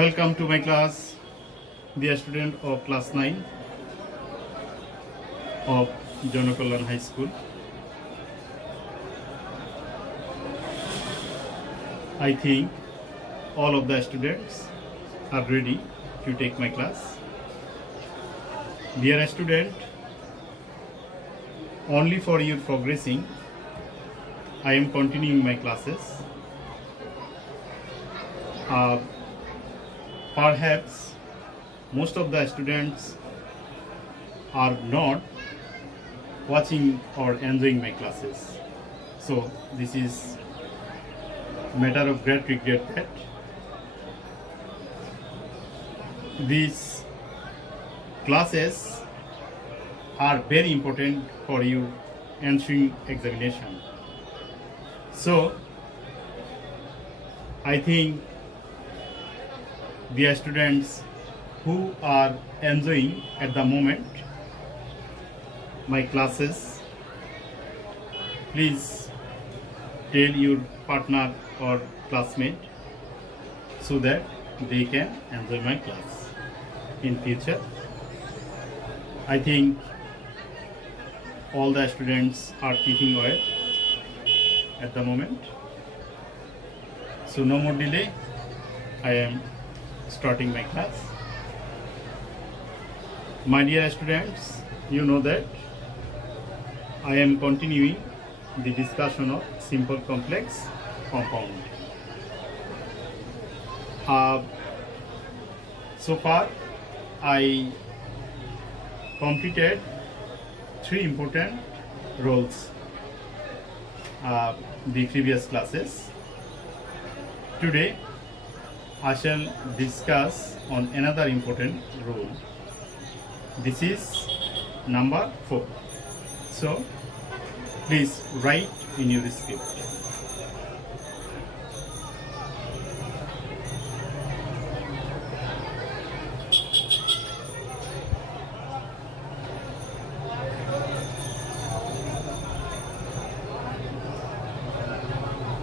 Welcome to my class, dear student of class 9 of Jonakollan High School. I think all of the students are ready to take my class. Dear student, only for your progressing, I am continuing my classes. Perhaps most of the students are not watching or enjoying my classes. So this is matter of great regret that these classes are very important for your ensuing examination. So I think dear students who are enjoying at the moment my classes, please tell your partner or classmate so that they can enjoy my class in future. I think all the students are keeping aware at the moment. So no more delay, I am starting my class. My dear students, you know that I am continuing the discussion of simple complex compound. So far I completed 3 important roles the previous classes. Today I shall discuss on another important rule. This is number 4. So please write in your script.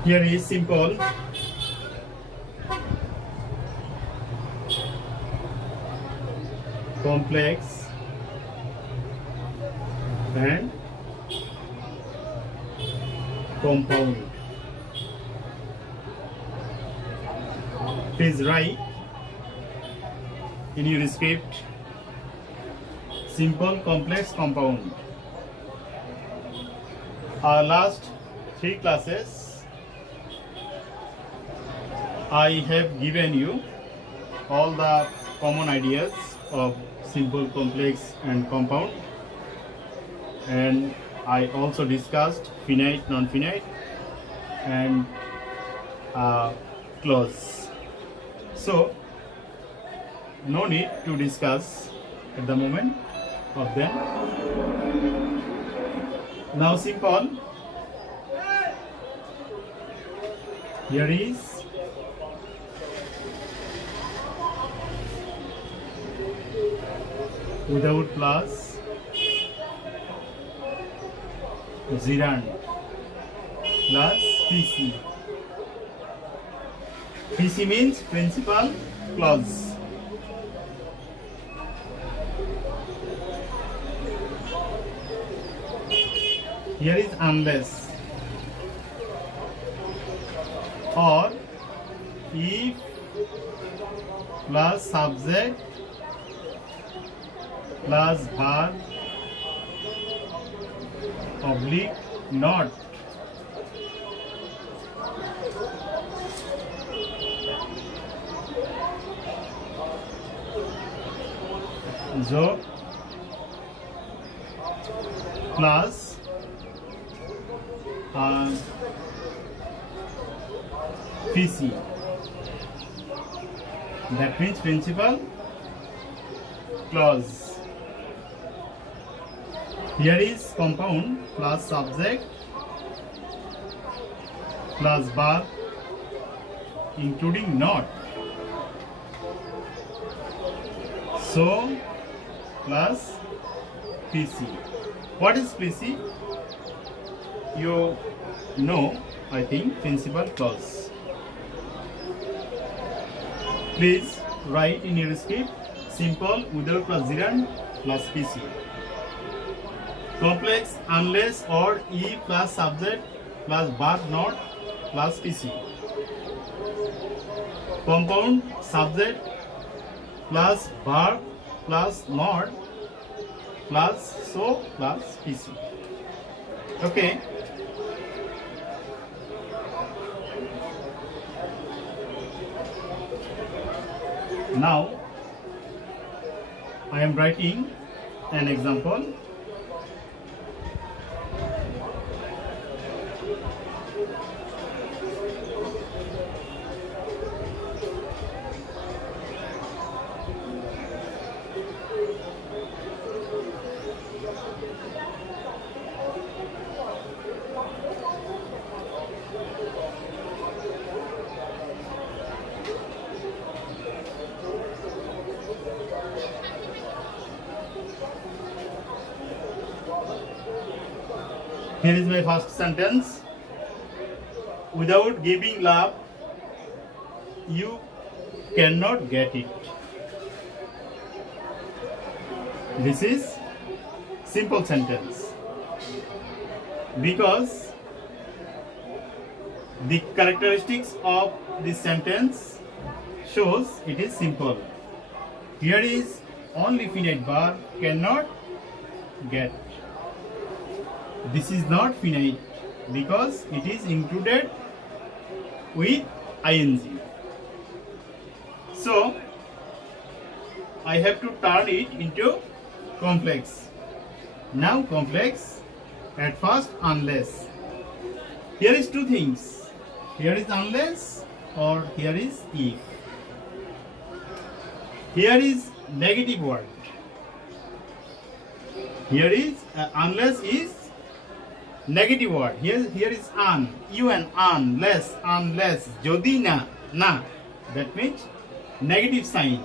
Here is simple complex and compound. Please write in your script simple complex compound. Our last 3 classes I have given you all the common ideas of simple, complex and compound, and I also discussed finite, non-finite and clause. So no need to discuss at the moment of them. Now simple, here is without plus gerund plus PC. PC means principal clause. Here is unless or if plus subject plus verb oblique not. So plus PC, that means principal clause. Here is compound plus subject plus verb including not. So plus PC. What is PC? You know, I think, principal clause. Please write in your script simple without plus gerund plus PC. Complex unless or E plus subject plus but not plus PC. Compound subject plus verb plus not plus so plus PC. Okay. Now I am writing an example. Here is my first sentence. Without giving love, you cannot get it. This is simple sentence because the characteristics of this sentence shows it is simple. Here is only finite verb cannot get. This is not finite because it is included with ing. So I have to turn it into complex. Now complex at first unless. Here is two things. Here is unless or here is if. Here is negative word. Here is unless is negative word. Here is unless jodi na, that means negative sign.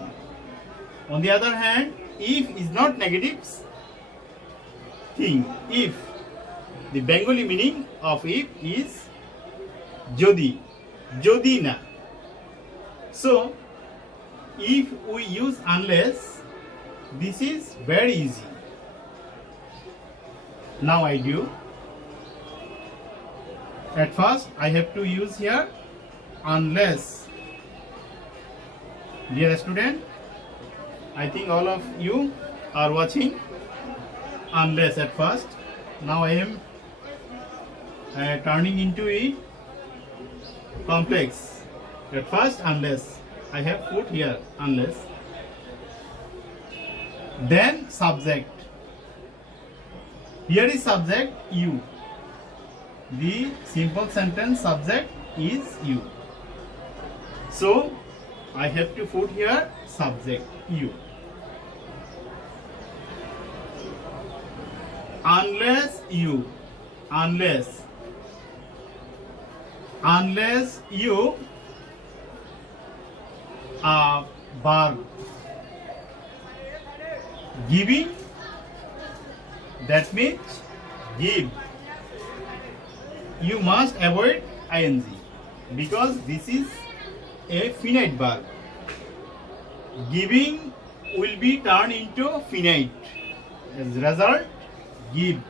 On the other hand, if is not negative thing. If, the Bengali meaning of if is jodi na. So if we use unless, this is very easy. Now I do. At first I have to use here unless. Dear student, I think all of you are watching unless at first. Now I am turning into it complex. At first unless, I have put here unless. Then subject. Here is subject you. The simple sentence subject is you. So I have to put here subject you. Unless you verb giving, that means give. You must avoid ing because this is a finite verb. Giving will be turned into finite. As a result, give.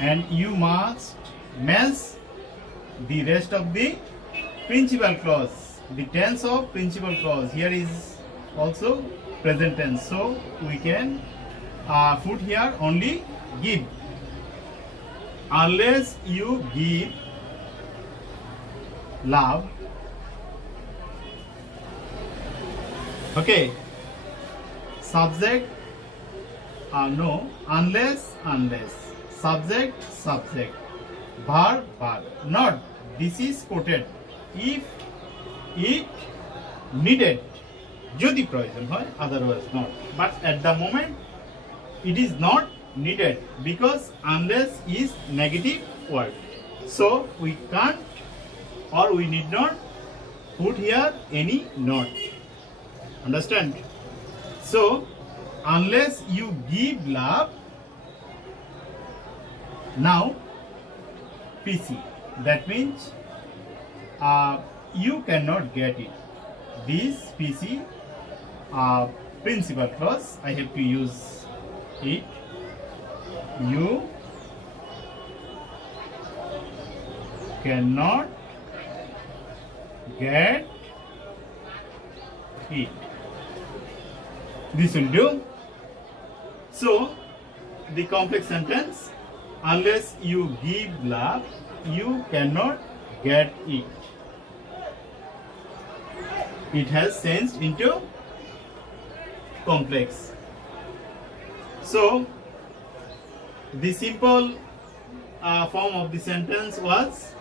And you must match the rest of the principal clause. The tense of principal clause here is also present tense. So we can put here only give. Unless you give love. Okay. Subject, no. Unless. Subject, verb. Not. This is quoted. If it needed, যদি প্রয়োজন হয়, otherwise not. But at the moment, it is not needed because unless is negative word. So we can't or we need not put here any not. Understand? So unless you give love, now PC. That means you cannot get it. this PC principal clause, I have to use it. You cannot get it. This will do. So the complex sentence, unless you give love, you cannot get it. It has changed into complex. So the simple form of the sentence was,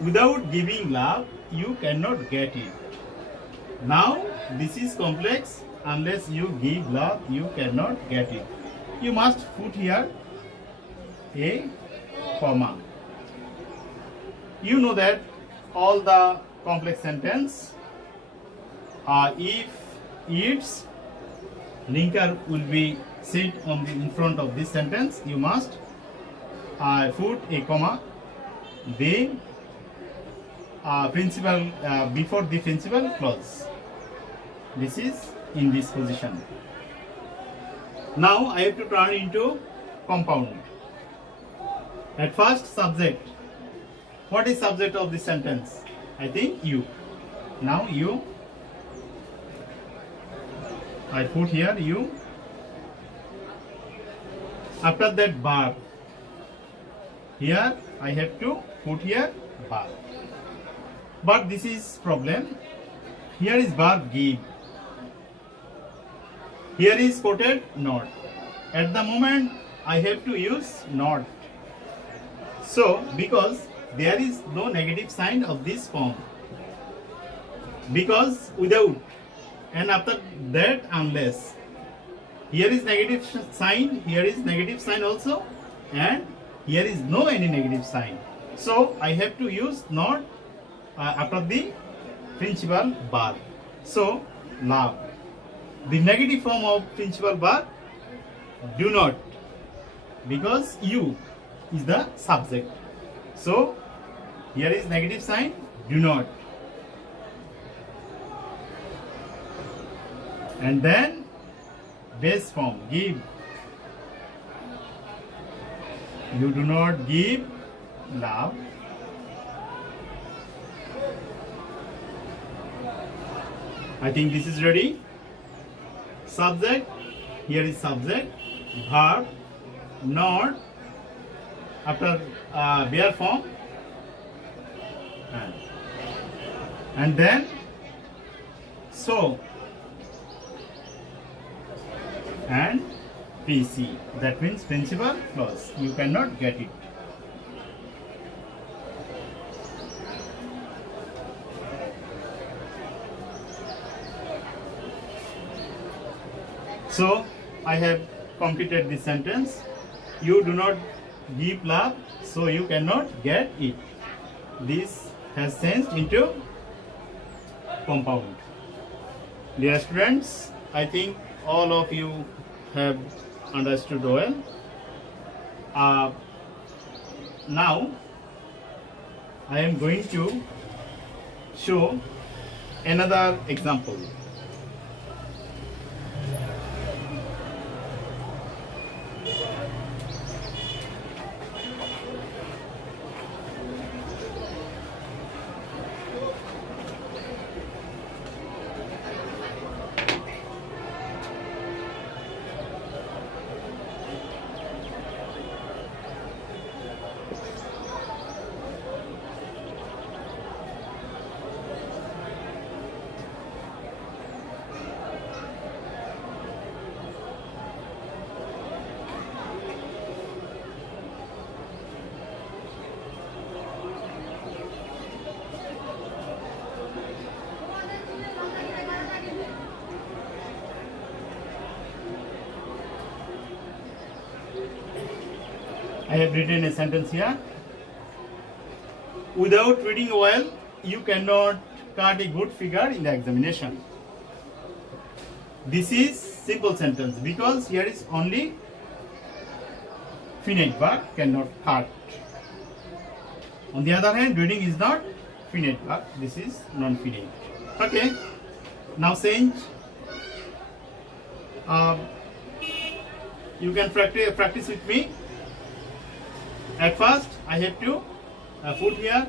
without giving love, you cannot get it. Now this is complex. Unless you give love, you cannot get it. You must put here a comma. You know that all the complex sentence, if its linker will be set in front of this sentence, you must put a comma, then principal before the principal clause. This is in this position. Now I have to turn into compound. At first, subject. What is subject of this sentence? I think you. Now you. I put here you. After that, verb. Here I have to put here verb. But this is problem. Here is verb give. Here is quoted not. At the moment I have to use not. So because there is no negative sign of this form. Because without and after that unless. Here is negative sign, here is negative sign also, and here is no any negative sign. So I have to use not after the principal verb. So love. The negative form of principal verb, do not, because you is the subject. So here is negative sign, do not. And then base form, give. You do not give love. I think this is ready. Subject, here is subject, verb, not, after bare form, and then so, and PC, that means principal clause. You cannot get it. So I have completed this sentence. You do not give love, so you cannot get it. This has changed into compound. Dear students, I think all of you have understood well. Now I am going to show another example. I have written a sentence here. Without reading well, you cannot cut a good figure in the examination. This is simple sentence because here is only finite verb, cannot cut. On the other hand, reading is not finite verb, this is non-finite. Okay, now change. You can practice with me. At first, I have to put here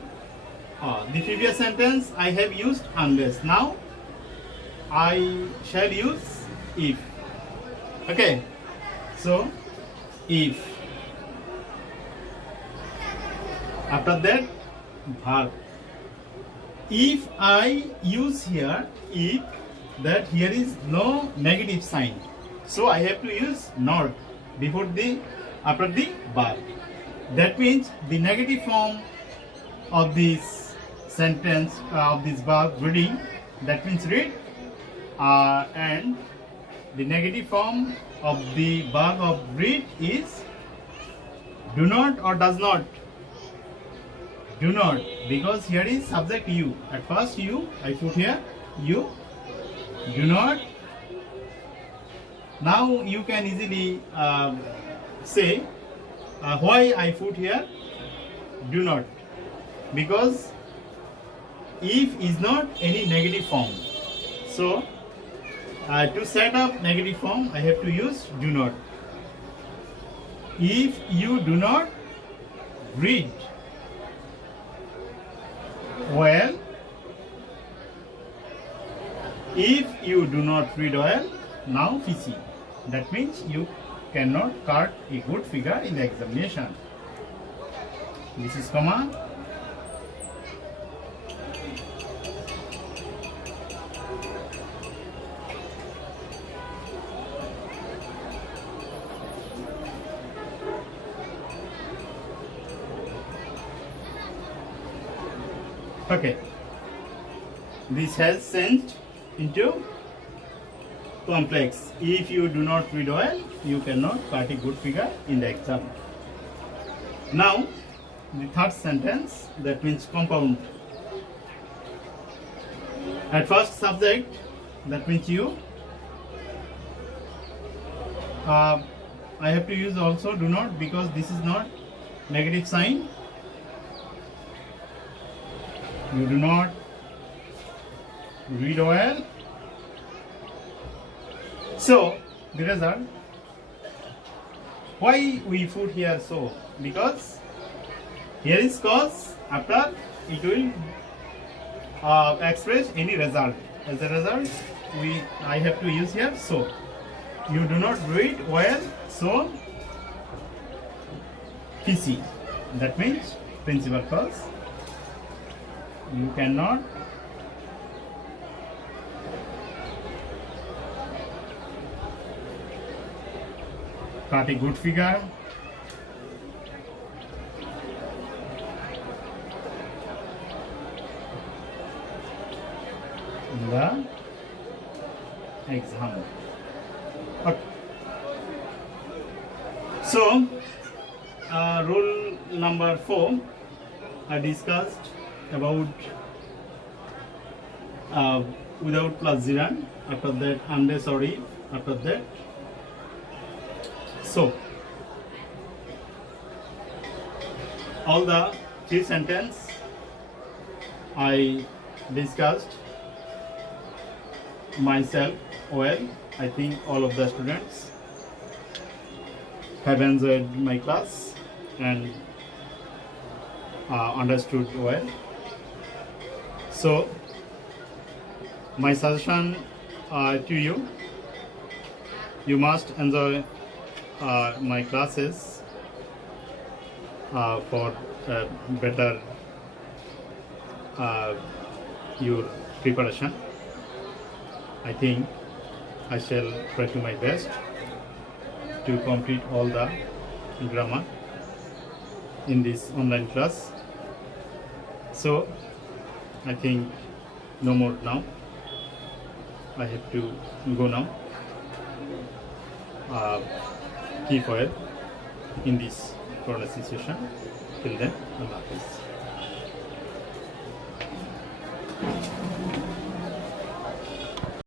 the previous sentence I have used unless. Now, I shall use if. Okay, so if. After that, verb. If I use here if, that here is no negative sign, so I have to use not before the after the verb. That means the negative form of this sentence of this verb reading, that means read, and the negative form of the verb of read is do not or does not. Do not, because here is subject you. At first you, I put here you. Do not. Now you can easily say why I put here do not, because if is not any negative form. So to set up negative form, I have to use do not. If you do not read well, if you do not read well, now PC. That means you cannot cut a good figure in the examination. This is comma. Okay, this has changed into complex. If you do not read well, you cannot cut a good figure in the exam. Now, the third sentence, that means compound. At first subject, that means you. I have to use also do not, because this is not negative sign. You do not read well. So the result, why we put here so? Because here is cause, after it will express any result. As a result, I have to use here so. You do not read well, so PC. That means principal cause. You cannot cut a good figure. In the exam. Okay. So, rule number 4, I discussed about without plus zero, after that unless or if, after that so. All the three sentences I discussed myself well. I think all of the students have enjoyed my class and understood well. So my suggestion to you, you must enjoy my classes for better your preparation. I think I shall try to my best to complete all the grammar in this online class. So I think no more now. I have to go now. Keep well in this corona situation. Till then, Allah Hafiz.